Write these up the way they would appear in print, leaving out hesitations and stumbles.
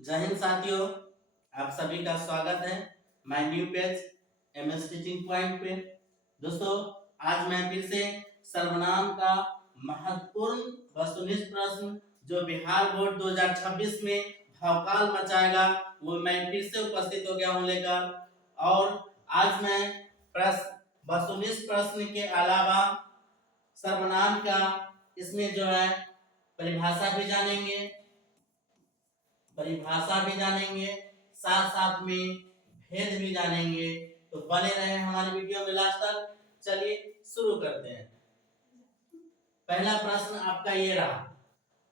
जय हिंद साथियों, आप सभी का स्वागत है my new page MS teaching point पे। दोस्तों, आज मैं फिर से सर्वनाम का महत्वपूर्ण वस्तुनिष्ठ प्रश्न जो बिहार बोर्ड 2026 में भौकाल मचाएगा वो मैं फिर से उपस्थित हो गया हूँ लेकर। और आज मैं प्रश्न वस्तुनिष्ठ प्रश्न के अलावा सर्वनाम का इसमें जो है परिभाषा भी जानेंगे, साथ साथ में भेद भी जानेंगे। तो बने रहे हमारे वीडियो में लास्ट तक। चलिए शुरू करते हैं। पहला प्रश्न आपका ये रहा,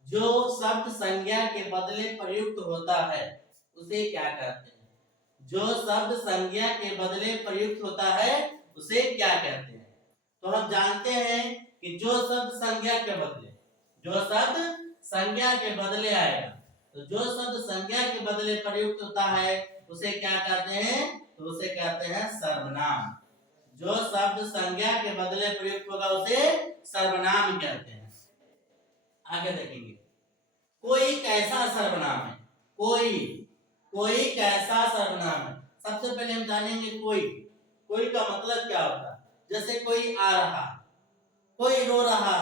जो शब्द संज्ञा के बदले प्रयुक्त होता है उसे क्या कहते हैं? जो शब्द संज्ञा के बदले प्रयुक्त होता है उसे क्या कहते हैं? तो हम जानते हैं कि जो शब्द संज्ञा के बदले आएगा, तो जो शब्द संज्ञा के बदले प्रयुक्त होता है उसे क्या कहते हैं? तो उसे कहते हैं सर्वनाम। जो शब्द संज्ञा के बदले प्रयुक्त होगा उसे सर्वनाम कहते हैं। आगे देखेंगे, कोई कैसा सर्वनाम है? कोई कैसा सर्वनाम है? सबसे पहले हम जानेंगे कोई का मतलब क्या होता है। जैसे कोई आ रहा, कोई रो रहा,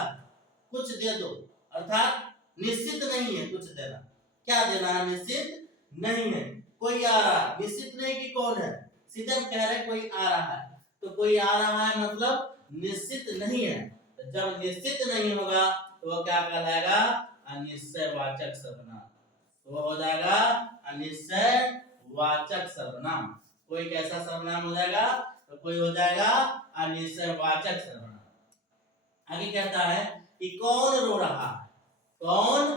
कुछ दे दो, अर्थात निश्चित नहीं है कुछ देना। क्या देना है? निश्चित नहीं है। कोई आ रहा, निश्चित नहीं कि कौन है, सीधे हम कह रहे कोई आ रहा है। तो कोई आ रहा है मतलब निश्चित नहीं है। तो जब निश्चित नहीं होगा तो वो क्या कहलाएगा? अनिश्चयवाचक सर्वनाम। तो वो हो जाएगा अनिश्चयवाचक सर्वनाम। कोई कैसा सर्वनाम हो जाएगा? तो कोई हो जाएगा अनिश्चयवाचक सर्वनाम। आगे कहता है कि कौन रो रहा है? कौन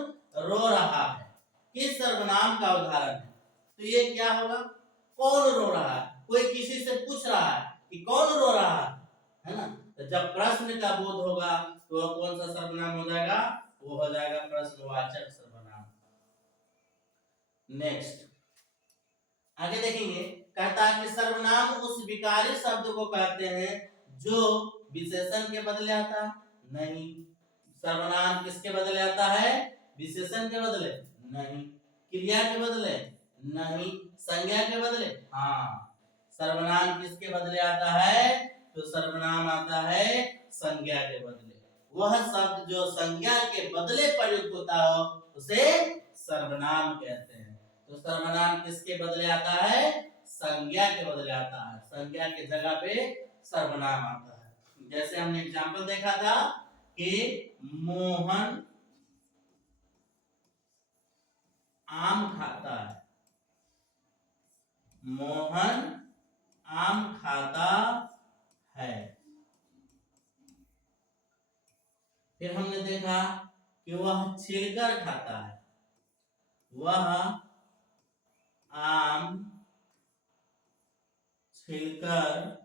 रो रहा है किस सर्वनाम का उदाहरण है? तो ये क्या होगा? कौन रो रहा है, कोई किसी से पूछ रहा है कि कौन रो रहा है ना? तो जब प्रश्न का बोध होगा तो वह कौन सा सर्वनाम हो जाएगा? वो हो जाएगा प्रश्नवाचक सर्वनाम। नेक्स्ट आगे देखेंगे, कहता है कि सर्वनाम उस विकारी शब्द को कहते हैं जो विशेषण के बदले आता है। नहीं, सर्वनाम किसके बदले आता है? विशेषण के बदले नहीं, क्रिया के बदले नहीं, संज्ञा के बदले हाँ। सर्वनाम किसके बदले आता है? तो सर्वनाम आता है संज्ञा के बदले। वह शब्द जो संज्ञा के बदले प्रयुक्त होता हो उसे सर्वनाम कहते हैं। तो सर्वनाम किसके बदले आता है? संज्ञा के बदले आता है। संज्ञा के जगह पे सर्वनाम आता है। जैसे हमने एग्जांपल देखा था कि मोहन आम खाता है। मोहन आम खाता है। फिर हमने देखा कि वह छिलकर खाता है। वह आम छिलकर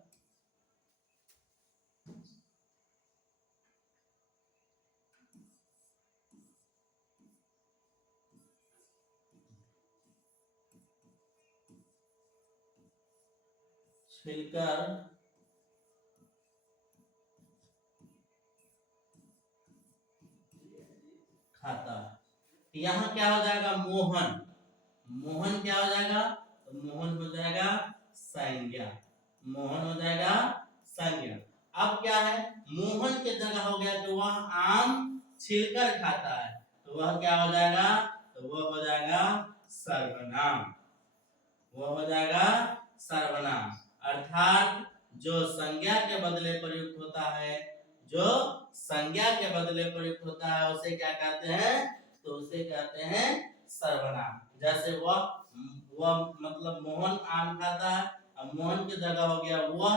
खाता है। यहाँ क्या हो जाएगा? मोहन क्या हो जाएगा? तो मोहन हो जाएगा संज्ञा। मोहन हो जाएगा संज्ञा। अब क्या है? मोहन के जगह हो गया कि वह आम छिलकर खाता है, तो वह क्या हो जाएगा? तो वह हो जाएगा सर्वनाम। वह हो जाएगा सर्वनाम। अर्थात जो संज्ञा के बदले प्रयुक्त होता है, जो संज्ञा के बदले प्रयुक्त होता है उसे क्या कहते हैं? तो उसे कहते हैं सर्वनाम। जैसे वह मतलब मोहन आम खाता है, अब मोहन की जगह हो गया वह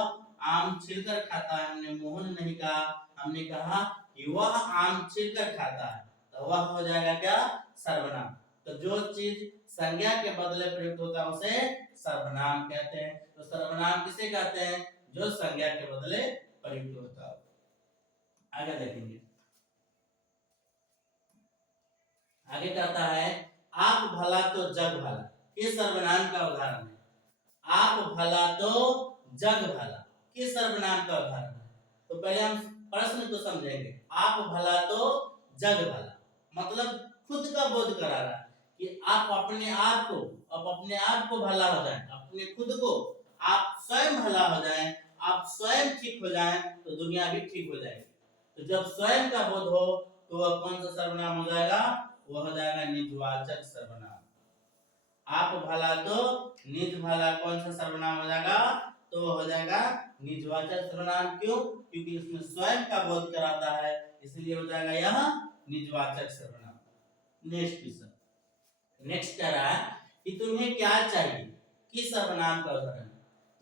आम छिलकर खाता है। हमने मोहन नहीं कहा, हमने कहा कि वह आम छिलकर खाता है, तो वह हो जाएगा क्या? सर्वनाम। तो जो चीज संज्ञा के बदले प्रयुक्त होता है उसे सर्वनाम कहते हैं। तो सर्वनाम किसे कहते हैं? जो संज्ञा के बदले प्रयुक्त होता है। आगे देखेंगे, आगे कहता है आप भला तो जग भला, किस सर्वनाम का उदाहरण है? आप भला तो जग भला किस सर्वनाम का उदाहरण है? तो पहले हम प्रश्न को समझेंगे। आप भला तो जग भला मतलब खुद का बोध करा रहा है कि आप अपने आप को भला हो जाए, अपने खुद को आप स्वयं भला हो जाए, आप स्वयं ठीक हो जाए तो दुनिया भी ठीक हो जाएगी। तो जब स्वयं का बोध हो तो वह कौन सा सर्वनाम हो जाएगा? वह हो जाएगा निजवाचक सर्वनाम। आप भला तो निज भला कौन सा सर्वनाम हो जाएगा? तो हो जाएगा निजवाचक सर्वनाम। क्यों? क्योंकि इसमें स्वयं का बोध कराता है, इसलिए हो जाएगा यह निजवाचक सर्वनाम। नेक्स्ट क्वेश्चन, नेक्स्ट कह रहा है कि तुम्हें क्या चाहिए, किस सर्वनाम का उदाहरण।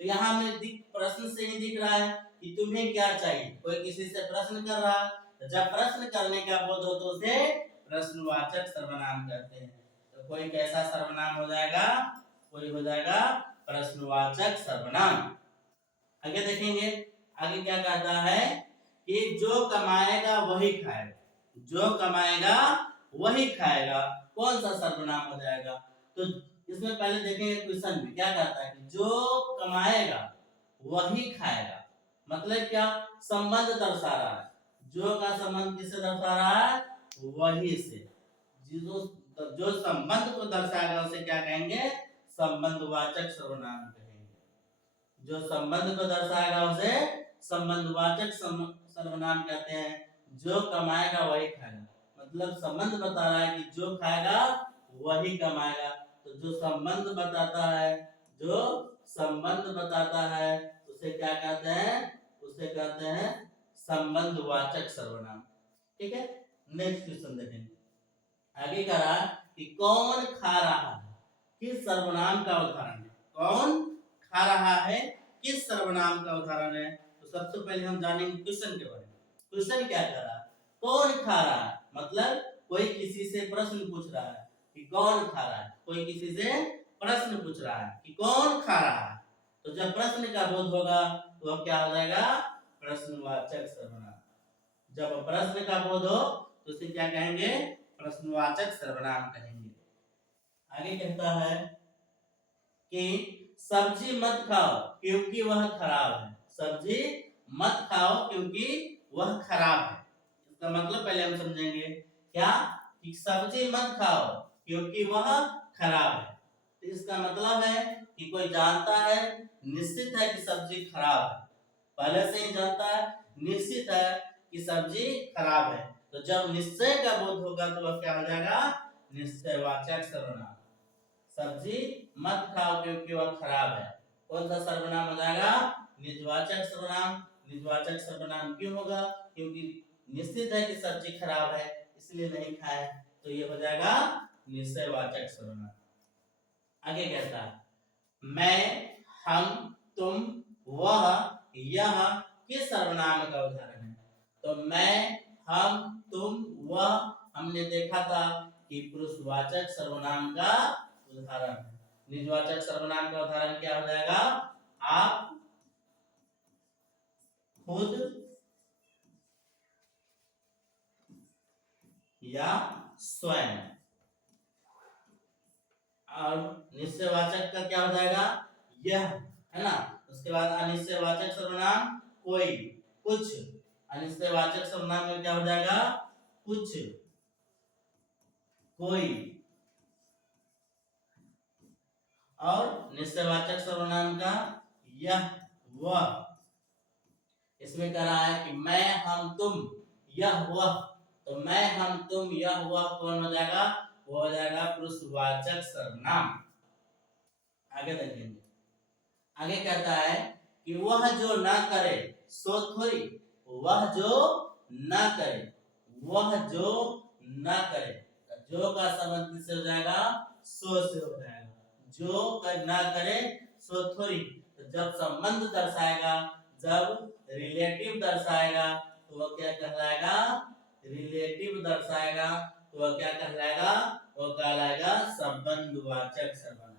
तो यहाँ हमें प्रश्न से ही दिख रहा है कि तुम्हें क्या चाहिए, कोई किसी से प्रश्न कर रहा है, तो जब प्रश्न करने का बोध हो तो उसे प्रश्नवाचक सर्वनाम कहते हैं। तो कोई कैसा सर्वनाम हो जाएगा? कोई हो जाएगा प्रश्नवाचक सर्वनाम। आगे देखेंगे, आगे क्या कहता है कि जो कमाएगा वही खाएगा, जो कमाएगा वही खाएगा, कौन सा सर्वनाम हो जाएगा? तो इसमें पहले देखेंगे क्वेश्चन में क्या कहता है कि जो कमाएगा वही खाएगा, मतलब क्या? संबंध दर्शा रहा है। जो का संबंध किससे दर्शा रहा है? वही से। जो संबंध को दर्शाएगा उसे क्या कहेंगे? संबंधवाचक सर्वनाम कहेंगे। जो संबंध को दर्शाएगा उसे संबंधवाचक सर्वनाम कहते हैं। जो कमाएगा वही खाएगा, मतलब संबंध बता रहा है कि जो खाएगा वही कमाएगा। तो जो संबंध बताता है, जो संबंध बताता है उसे क्या कहते हैं? उसे कहते हैं संबंधवाचक सर्वनाम। ठीक है, नेक्स्ट क्वेश्चन देखेंगे। आगे कह रहा है कि कौन खा रहा है, किस सर्वनाम का उदाहरण है? कौन खा रहा है किस सर्वनाम का उदाहरण है? तो सबसे पहले हम जानेंगे क्वेश्चन के बारे में। क्वेश्चन क्या कह रहा है? कौन खा रहा है, मतलब कोई किसी से प्रश्न पूछ रहा है कि कौन खा रहा है। कोई किसी से प्रश्न पूछ रहा है कि कौन खा रहा है, तो जब प्रश्न का बोध होगा तो अब क्या हो जाएगा? प्रश्नवाचक सर्वनाम। जब प्रश्न का बोध हो तो उसे क्या कहेंगे? प्रश्नवाचक सर्वनाम कहेंगे। आगे कहता है कि सब्जी मत खाओ क्योंकि वह खराब है। सब्जी मत खाओ क्योंकि वह खराब है। इसका मतलब पहले हम समझेंगे क्या? कि सब्जी मत खाओ क्योंकि वह खराब है। तो इसका मतलब है कि कोई जानता है, निश्चित है कि सब्जी खराब है, पहले से ही जानता है, निश्चित है कि सब्जी खराब है। तो जब निश्चय का बोध होगा तो वह क्या हो जाएगा? निश्चयवाचक सर्वनाम। सब्जी मत खाओ क्योंकि वह खराब है, कौन सा सर्वनाम हो जाएगा? निजवाचक सर्वनाम। निजवाचक सर्वनाम क्यों होगा? क्योंकि निश्चित है कि सब्जी खराब है इसलिए नहीं खाए, तो ये हो जाएगा निश्चयवाचक सर्वनाम। आगे कहता है मैं, हम, तुम, वह, यह किस सर्वनाम का उदाहरण है? तो मैं, हम, तुम, वह हमने देखा था कि पुरुषवाचक सर्वनाम का उदाहरण है। निजवाचक सर्वनाम का उदाहरण क्या हो जाएगा? आप, खुद या स्वयं। और निश्चयवाचक का क्या हो जाएगा? यह, है ना। उसके बाद अनिश्चयवाचक सर्वनाम कोई, कुछ। अनिश्चयवाचक सर्वनाम में क्या हो जाएगा? कुछ, कोई। और निश्चयवाचक सर्वनाम का यह, वह। इसमें कह रहा है कि मैं, हम, तुम, यह, वह। तो मैं, हम, तुम, यह, वह कौन हो जाएगा? वो हो जाएगा पुरुषवाचक सर्वनाम। आगे देखेंगे, आगे कहता है कि वह जो ना करे सो थोड़ी। वह जो ना करे, वह जो ना करे, जो का संबंध किससे हो जाएगा? सो से हो जाएगा। जो ना करे सो थोड़ी। तो जब संबंध दर्शाएगा, जब रिलेटिव दर्शाएगा तो वह क्या कहलाएगा? रिलेटिव दर्शाएगा तो वह क्या कहलाएगा? वो कहलाएगा संबंधवाचक सर्वनाम।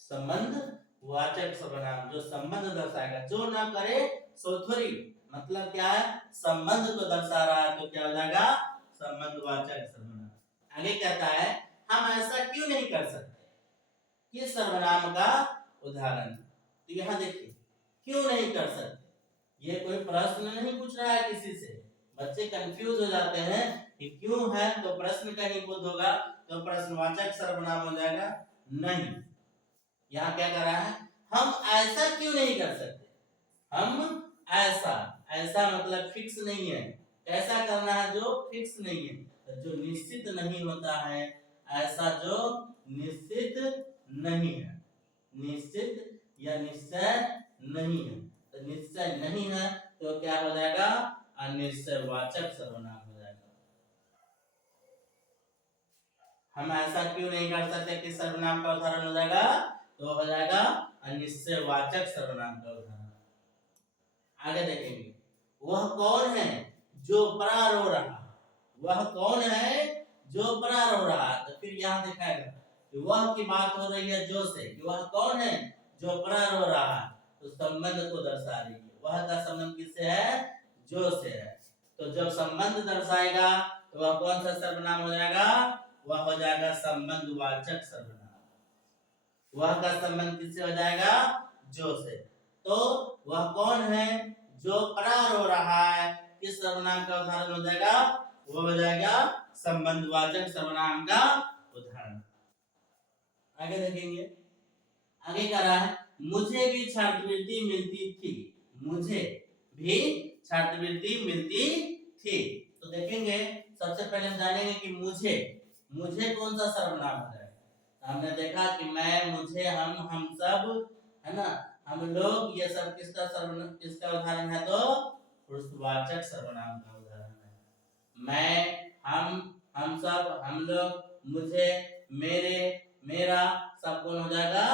संबंधवाचक सर्वनाम जो संबंध दर्शाएगा। जो ना करे सो थोड़ी, मतलब क्या है? संबंध को दर्शा रहा है, तो क्या हो जाएगा? संबंधवाचक सर्वनाम। आगे कहता है हम ऐसा क्यों नहीं कर सकते, किस सर्वनाम का उदाहरण? तो यहाँ देखिए, क्यों नहीं कर सकते, ये कोई प्रश्न नहीं पूछ रहा है किसी से। बच्चे कंफ्यूज हो जाते हैं कि क्यों है तो प्रश्न कहीं बुद्ध होगा तो प्रश्नवाचक सर्वनाम हो जाएगा नहीं। यहाँ क्या कर रहा है, हम ऐसा क्यों नहीं कर सकते, हम ऐसा, ऐसा मतलब फिक्स नहीं है, कैसा करना है जो फिक्स नहीं है, तो जो निश्चित नहीं होता है, ऐसा जो निश्चित नहीं है, निश्चित या निश्चय नहीं है, तो निश्चय नहीं है तो क्या हो जाएगा, अनिश्चयवाचक सर्वनाम हो जाएगा। हम ऐसा क्यों नहीं कर सकते कि सर्वनाम का उदाहरण हो जाएगा, तो हो जाएगा अनिश्चयवाचक सर्वनाम का उदाहरण। आगे देखेंगे, वह कौन है जो परार हो रहा, वह कौन है जो परार हो रहा, तो फिर यहाँ दिखाएगा कि वह की बात हो रही है जो से, कि वह कौन है जो परार हो रहा है, तो संबंध को दर्शा रही है, वह का संबंध किससे है, जो से है, तो जब संबंध दर्शाएगा तो वह कौन सा सर्वनाम हो जाएगा, वह हो जाएगा संबंधवाचक सर्वनाम। वह का संबंध किससे हो जाएगा, जो से, तो वह कौन है जो परार हो रहा है, किस सर्वनाम का उदाहरण हो जाएगा, वो हो जाएगा संबंधवाचक सर्वनाम का उदाहरण। आगे देखेंगे, आगे कह रहा है मुझे भी छात्रवृत्ति मिलती थी, मुझे भी छात्रवृत्ति मिलती थी, तो देखेंगे सबसे पहले हम जानेंगे कि मुझे, मुझे कौन सा सर्वनाम हो जाएगा। हमने देखा कि मैं, मुझे, हम सब, है ना, हम लोग, ये सब किसका सर्वनाम, किसका उदाहरण है, तो पुरुषवाचक सर्वनाम का उदाहरण है। मैं, हम सब, हम लोग, मुझे, मेरे, मेरा, सब कौन हो जाएगा,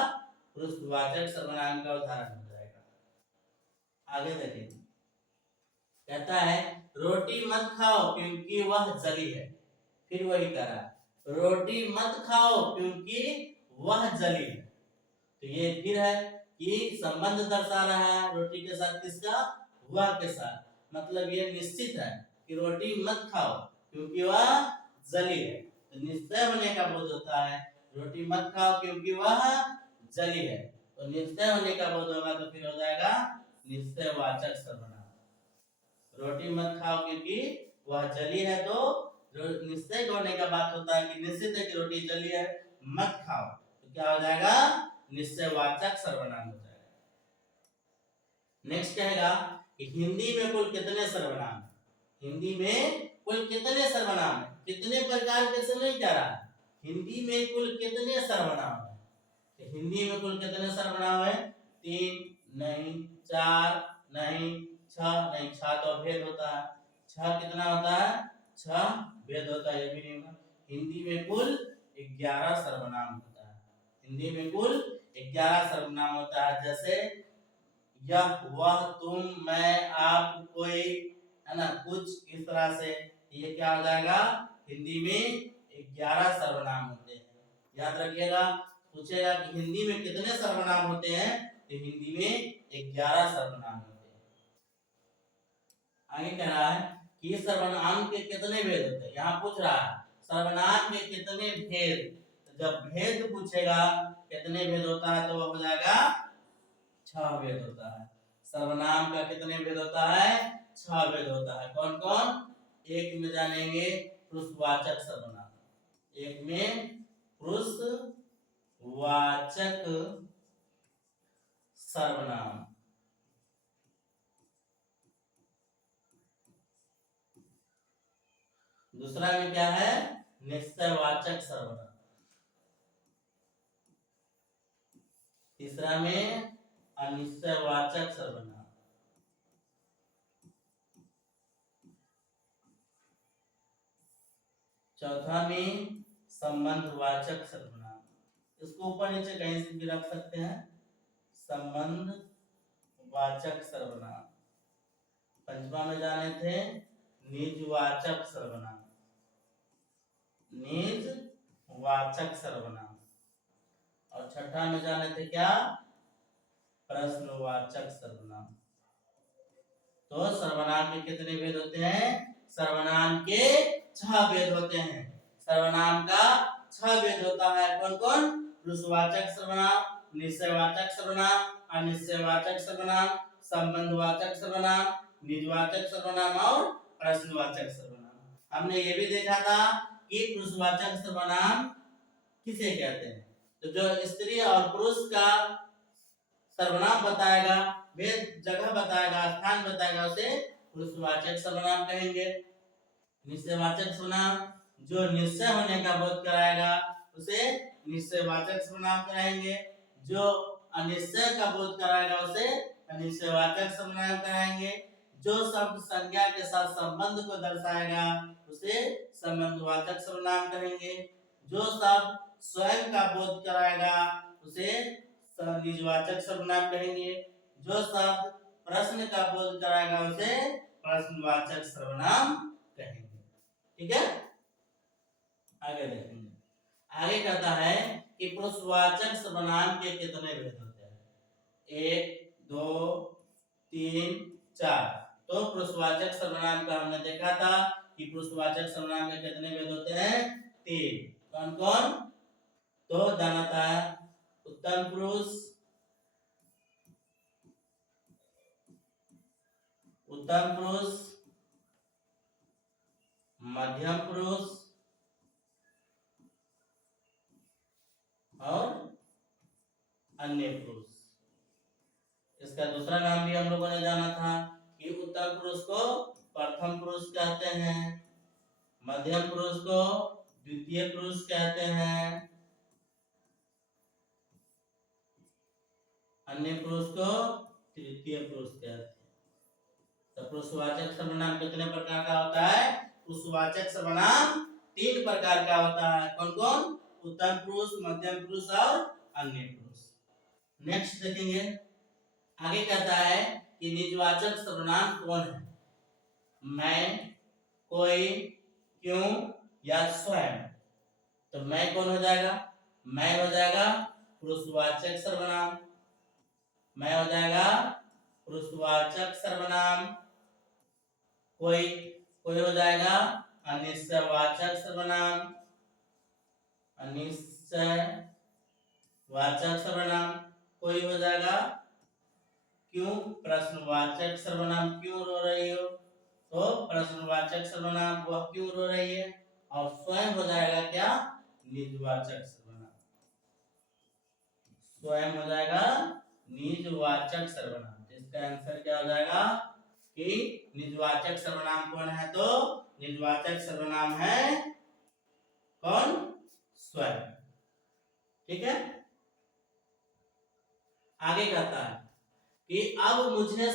पुरुषवाचक सर्वनाम का उदाहरण हो जाएगा। आगे देखेंगे, कहता है रोटी मत खाओ क्योंकि वह जली है, फिर वही करा, रोटी मत खाओ क्योंकि वह जली है, तो ये फिर है कि संबंध दर्शा रहा है रोटी के साथ, किसका, वह के साथ, मतलब ये निश्चित है कि रोटी मत खाओ क्योंकि वह जली है, तो निश्चय होने का बोध होता है, रोटी मत खाओ क्योंकि वह जली है, तो निश्चय होने का बोध होगा, तो फिर हो जाएगा निश्चयवाचक सर्वनाम। रोटी मत खाओ क्योंकि वह जली है, तो निश्चय होने का बात होता है कि निश्चित है कि रोटी जली है, मत खाओ, तो क्या हो जाएगा, निश्चयवाचक सर्वनाम हो जाएगा। नेक्स्ट कहेगा कि हिंदी में कुल कितने सर्वनाम, हिंदी में कुल कितने सर्वनाम है, कितने प्रकार के से नहीं कह रहा है, हिंदी में कुल कितने सर्वनाम है, तो हिंदी में कुल कितने सर्वनाम है, 3 नहीं, 4 नहीं, 6 नहीं, 6 तो भेद होता है, 6 कितना होता है, 6 भेद होता है, ये भी नहीं होगा। हिंदी में कुल 11 सर्वनाम होता है, हिंदी में कुल 11 सर्वनाम होता है, जैसे यह, वह, तुम, मैं, आप, कोई, है ना, कुछ, इस तरह से, ये क्या हो जाएगा, हिंदी में 11 सर्वनाम होते हैं। याद रखिएगा, पूछेगा कि हिंदी में कितने सर्वनाम होते हैं, तो हिंदी में 11 सर्वनाम होते हैं। आगे कह रहा है कि सर्वनाम के कितने भेद होते हैं, यहाँ पूछ रहा है सर्वनाम के कितने भेद, तो जब भेद पूछेगा कितने भेद होता है, तो वो हो जाएगा 6 भेद होता है। सर्वनाम का कितने भेद होता है, 6 भेद होता है। कौन कौन, एक में जानेंगे पुरुषवाचक सर्वनाम, एक में पुरुषवाचक सर्वनाम, दूसरा में क्या है, निश्चयवाचक सर्वनाम, तीसरा में अनिश्चयवाचक सर्वनाम, चौथा में संबंधवाचक सर्वनाम, इसको ऊपर नीचे कहीं से भी रख सकते हैं, संबंधवाचक सर्वनाम। पंचमा में जाने थे निजवाचक सर्वनाम, निजवाचक सर्वनाम, और छठा में जाने थे क्या, प्रश्नवाचक सर्वनाम। तो सर्वनाम के कितने भेद होते हैं, सर्वनाम के 6 भेद होते हैं, सर्वनाम का 6 भेद होता है। कौन कौन, पुरुषवाचक सर्वनाम, निश्चयवाचक सर्वनाम, अनिश्चयवाचक सर्वनाम, संबंधवाचक सर्वनाम, निजवाचक सर्वनाम और प्रश्नवाचक सर्वनाम। हमने ये भी देखा था कि पुरुषवाचक सर्वनाम किसे कहते हैं। तो जो स्त्री और पुरुष का सर्वनाम बताएगा, वे जगह बताएगा, स्थान बताएगा, उसे पुरुषवाचक सर्वनाम कहेंगे। निश्चयवाचक सर्वनाम जो निश्चय होने का बोध कराएगा उसे निश्चयवाचक सर्वनाम कहेंगे। जो अनिश्चय का बोध कराएगा उसे अनिश्चयवाचक सर्वनाम कहेंगे। जो शब्द संज्ञा के साथ संबंध को दर्शाएगा उसे संबंधवाचक सर्वनाम कहेंगे। जो शब्द स्वयं का बोध कराएगा उसे निजवाचक सर्वनाम कहेंगे। जो शब्द प्रश्न का बोध कराएगा उसे प्रश्नवाचक सर्वनाम कहेंगे। ठीक है, आगे देखेंगे। आगे कहता है कि पुरुषवाचक सर्वनाम के कितने भेद होते हैं? 1 2 3 4। तो पुरुषवाचक सर्वनाम का हमने देखा था कि पुरुषवाचक सर्वनाम के कितने भेद होते हैं? 3। कौन कौन? तो जानता है उत्तम पुरुष, उत्तम पुरुष, मध्यम पुरुष और अन्य पुरुष। इसका दूसरा नाम भी हम लोगों ने जाना था कि उत्तम पुरुष को प्रथम पुरुष कहते हैं, मध्यम पुरुष को द्वितीय पुरुष कहते हैं, अन्य पुरुष को तृतीय पुरुष कहते हैं। तो पुरुषवाचक सर्वनाम कितने प्रकार का होता है? पुरुषवाचक सर्वनाम 3 प्रकार का होता है। कौन कौन? उत्तम पुरुष, मध्यम पुरुष और अन्य पुरुष। नेक्स्ट देखेंगे। आगे कहता है कि निजवाचक सर्वनाम कौन है? मैं, कोई, क्यों या स्वयं। तो मैं कौन हो जाएगा? मैं हो जाएगा पुरुषवाचक सर्वनाम। मैं हो जाएगा पुरुषवाचक सर्वनाम। कोई, कोई हो जाएगा अनिश्चयवाचक सर्वनाम, अनिश्चयवाचक सर्वनाम। कोई हो जाएगा क्यों, प्रश्नवाचक सर्वनाम। क्यों रो रही हो? तो प्रश्नवाचक सर्वनाम, वह क्यों रो रही है। और स्वयं हो जाएगा क्या? निजवाचक सर्वनाम। स्वयं हो जाएगा निजवाचक सर्वनाम। इसका आंसर क्या हो जाएगा कि निजवाचक सर्वनाम कौन है? तो निजवाचक सर्वनाम है कौन? स्वयं। ठीक है, आगे कहता है कि अब मुझे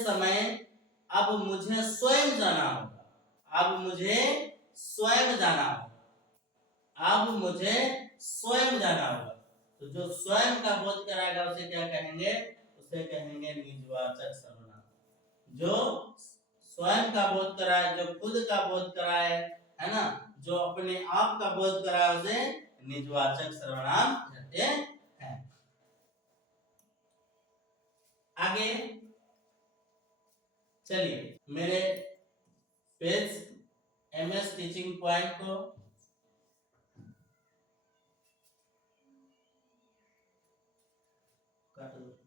स्वयं जाना होगा। अब मुझे स्वयं जाना होगा। अब मुझे स्वयं जाना होगा। तो जो स्वयं का बोध कराएगा उसे क्या कहेंगे? उसे कहेंगे निजवाचक सर्वनाम। जो स्वयं का बोध कराए, जो खुद का बोध कराए, है ना, जो अपने आप का बोध कराए उसे निजवाचक सर्वनाम कहते हैं। आगे चलिए, मेरे पेज एमएस टीचिंग पॉइंट को काट दो।